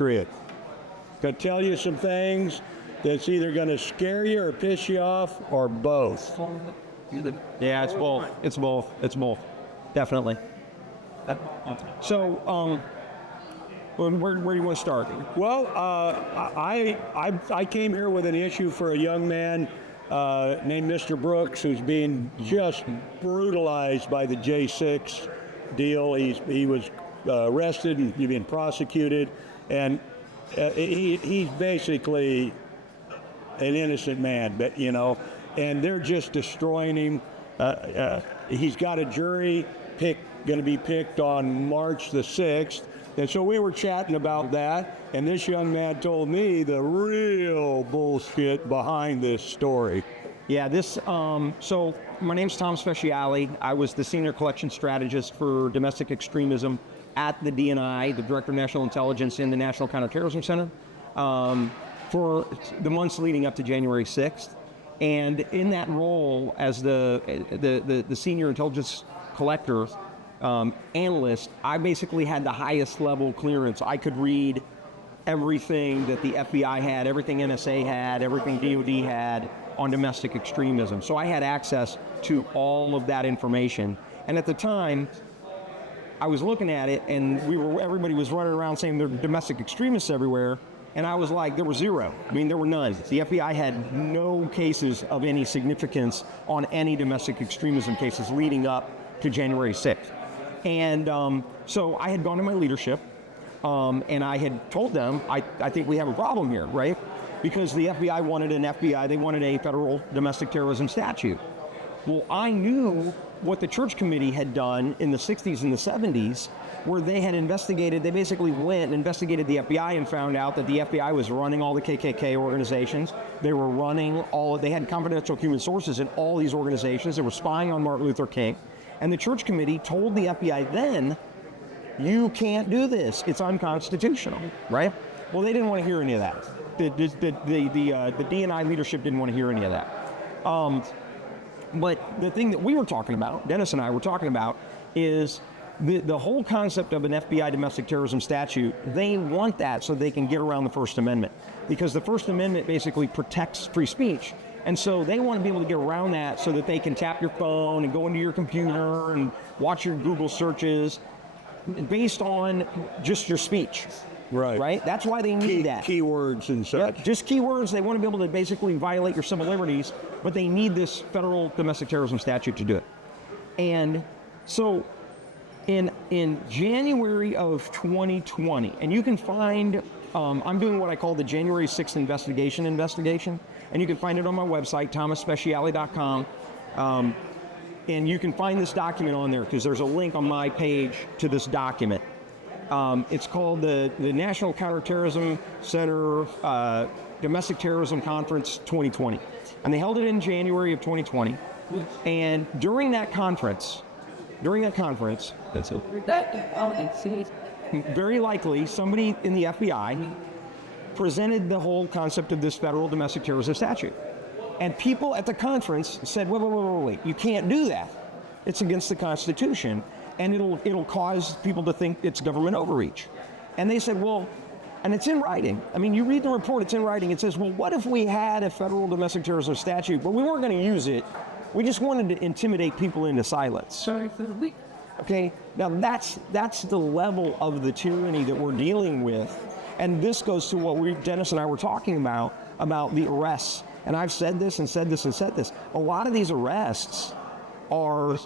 patriot. Gonna tell you some things that's either gonna scare you or piss you off, or both. Yeah, it's both. It's both. It's both. Definitely. So, where do you want to start? Well, I came here with an issue for a young man named Mr. Brooks, who's being just brutalized by the J6 deal. He was arrested and he's being prosecuted, and he's basically an innocent man, but and they're just destroying him. He's got a jury going to be picked on March the 6th. And so we were chatting about that, and this young man told me the real bullshit behind this story. Yeah, so my name's Tom Speciale. I was the senior collection strategist for domestic extremism at the DNI, the Director of National Intelligence in the National Counterterrorism Center, for the months leading up to January 6th. And in that role as the senior intelligence collector, analyst, I basically had the highest level clearance. I could read everything that the FBI had, everything NSA had, everything DOD had on domestic extremism. So I had access to all of that information. And at the time, I was looking at it, and everybody was running around saying there are domestic extremists everywhere. And I was like, there were zero. I mean, there were none. The FBI had no cases of any significance on any domestic extremism cases leading up to January 6th. And so I had gone to my leadership, and I had told them, I think we have a problem here, right? Because the FBI wanted they wanted a federal domestic terrorism statute. Well, I knew what the Church Committee had done in the 60s and the 70s, where they had investigated, they basically went and investigated the FBI and found out that the FBI was running all the KKK organizations. They were they had confidential human sources in all these organizations. They were spying on Martin Luther King. And the Church Committee told the FBI then, you can't do this. It's unconstitutional, right? Well, they didn't want to hear any of that. The DNI leadership didn't want to hear any of that. But the thing that we were talking about, Dennis and I were talking about, is the whole concept of an FBI domestic terrorism statute. They want that so they can get around the First Amendment, because the First Amendment basically protects free speech. And so they want to be able to get around that so that they can tap your phone and go into your computer and watch your Google searches based on just your speech. Right? That's why they need that. Keywords and such. Yeah, just keywords. They want to be able to basically violate your civil liberties, but they need this federal domestic terrorism statute to do it. And so in January of 2020, and you can find, I'm doing what I call the January 6th investigation, and you can find it on my website, thomasspeciale.com. And you can find this document on there because there's a link on my page to this document. It's called the National Counterterrorism Center Domestic Terrorism Conference 2020. And they held it in January of 2020. And during that conference, very likely somebody in the FBI presented the whole concept of this federal domestic terrorism statute. And people at the conference said, wait, you can't do that. It's against the Constitution, and it'll cause people to think it's government overreach. And they said, well, and it's in writing. I mean, you read the report, it's in writing. It says, well, what if we had a federal domestic terrorism statute, but we weren't going to use it. We just wanted to intimidate people into silence. Sorry for the leak. Okay, now that's the level of the tyranny that we're dealing with. And this goes to what Dennis and I were talking about the arrests. And I've said this and said this and said this. A lot of these arrests are,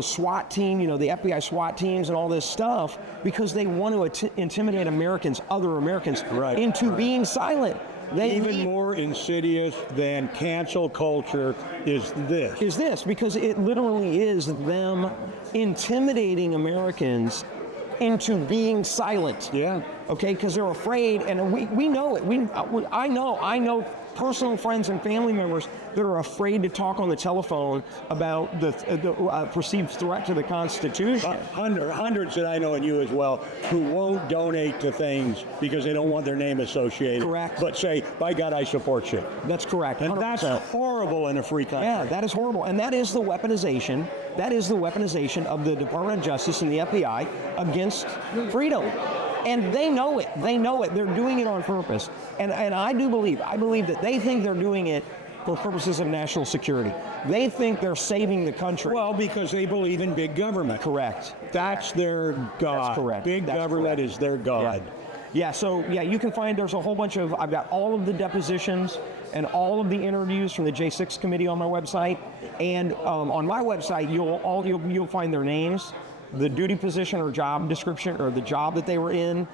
SWAT team, the FBI SWAT teams and all this stuff, because they want to intimidate other Americans, right, into being silent. Even more insidious than cancel culture is this. Because it literally is them intimidating Americans into being silent. Yeah. Okay, because they're afraid, and we know it. I know personal friends and family members that are afraid to talk on the telephone about the perceived threat to the Constitution. Hundreds that I know, and you as well, who won't donate to things because they don't want their name associated. Correct. But say, by God, I support you. That's correct. 100%. And that's horrible in a free country. Yeah, that is horrible. And that is the weaponization. That is the weaponization of the Department of Justice and the FBI against freedom. And they know it. They know it. They're doing it on purpose. And I believe that they think they're doing it for purposes of national security. They think they're saving the country. Well, because they believe in big government. Correct. That's their God. That's correct. Big That's government correct. is their God. Yeah, so you can find there's a whole bunch of, I've got all of the depositions and all of the interviews from the J6 committee on my website. And on my website, you'll find their names, the duty position or job description or the job that they were in,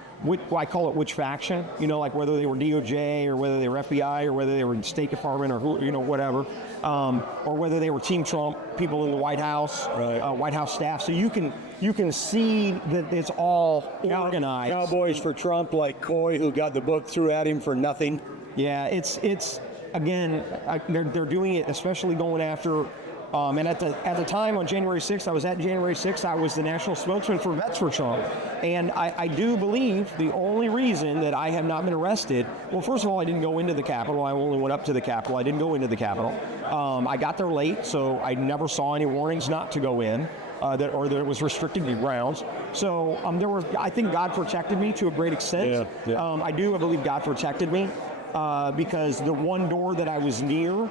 I call it which faction, like whether they were DOJ or whether they were FBI or whether they were State Department or who, whatever, or whether they were Team Trump, people in the White House, White House staff. So you can see that it's all organized. Cowboys for Trump, like Coy, who got the book threw at him for nothing. Yeah, it's again, they're doing it, especially going after. And at the time on January 6th, I was at January 6th, I was the national spokesman for Vets for Trump. And I do believe the only reason that I have not been arrested, well, first of all, I didn't go into the Capitol. I only went up to the Capitol. I didn't go into the Capitol. I got there late, so I never saw any warnings not to go in. That it was restricted grounds. So I think God protected me to a great extent. Yeah. I believe God protected me because the one door that I was near,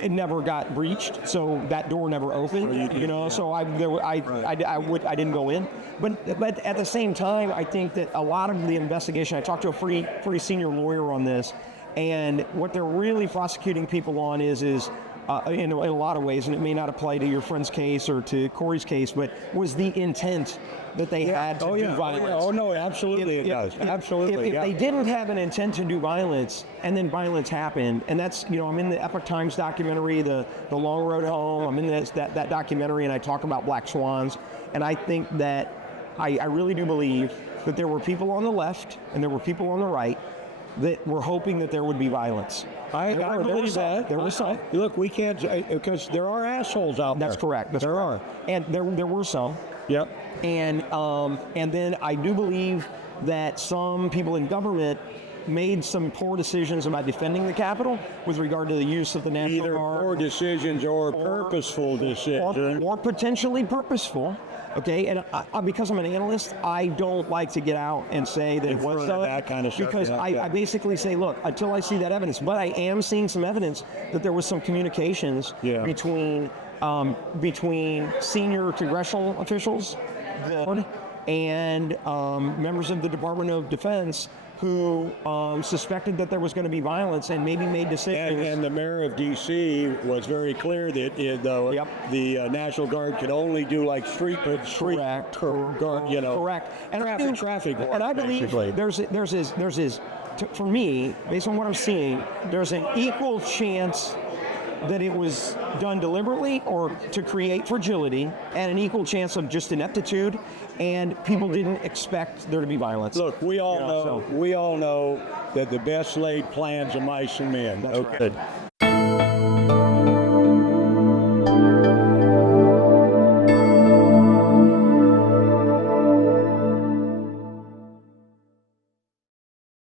it never got breached, so that door never opened. So I didn't go in. But at the same time, I think that a lot of the investigation, I talked to a pretty senior lawyer on this, and what they're really prosecuting people on is in a lot of ways, and it may not apply to your friend's case or to Corey's case, but was the intent that they had to do violence. Oh, no, absolutely it does. Absolutely. If they didn't have an intent to do violence, and then violence happened, and that's, I'm in the Epoch Times documentary, the Long Road Home, I'm in that documentary, and I talk about black swans, and I think that, I really do believe that there were people on the left, and there were people on the right, that were hoping that there would be violence. I believe that. There was some. Look, we can't, because there are assholes out there. That's correct. There are. And there were some. Yep. And then I do believe that some people in government made some poor decisions about defending the Capitol with regard to the use of the National Guard. Either poor decisions or purposeful decisions. Or potentially purposeful. Okay, and because I'm an analyst, I don't like to get out and say that it was that kind of stuff. Because I basically say, look, until I see that evidence, but I am seeing some evidence that there was some communications between senior congressional officials and members of the Department of Defense who suspected that there was going to be violence and maybe made decisions. And the mayor of D.C. was very clear that the National Guard could only do like street Correct. guard, Correct. And traffic. And I believe for me, based on what I'm seeing, there's an equal chance that it was done deliberately or to create fragility, and an equal chance of just ineptitude, and people didn't expect there to be violence. Look, we all know that the best laid plans of mice and men. That's right.